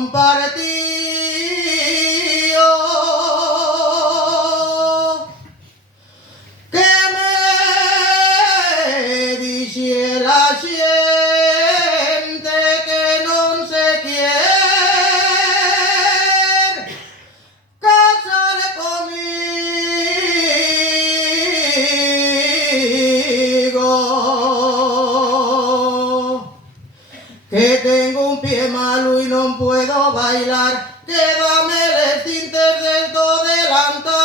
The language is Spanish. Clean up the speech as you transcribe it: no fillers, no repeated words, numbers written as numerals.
compartido que me dijera gente que no se quiere casar conmigo, que tengo un pie malo y no puedo bailar, que dame el tintes del todo delantado.